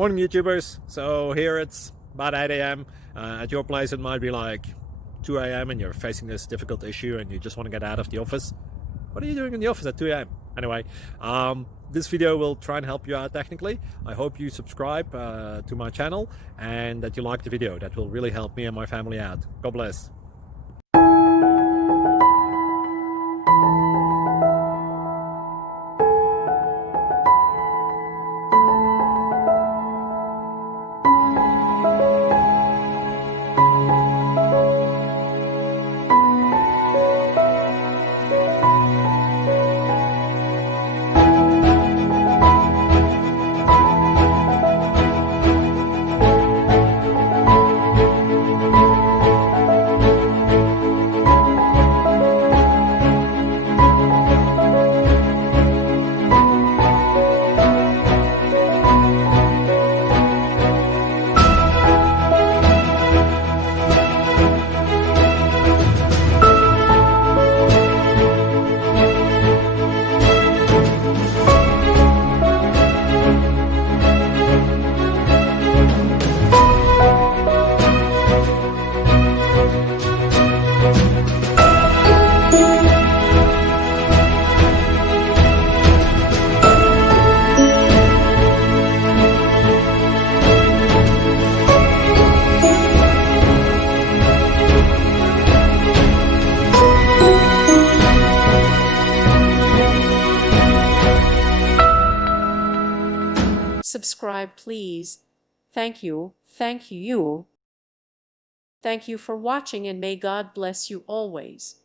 Morning YouTubers. So here it's about 8 a.m. At your place it might be like 2 a.m. and you're facing this difficult issue and you just want to get out of the office. What are you doing in the office at 2 a.m.? Anyway, this video will try and help you out technically. I hope you subscribe to my channel and that you like the video. That will really help me and my family out. God bless. Subscribe, please. Thank you. Thank you. Thank you for watching, and may God bless you always.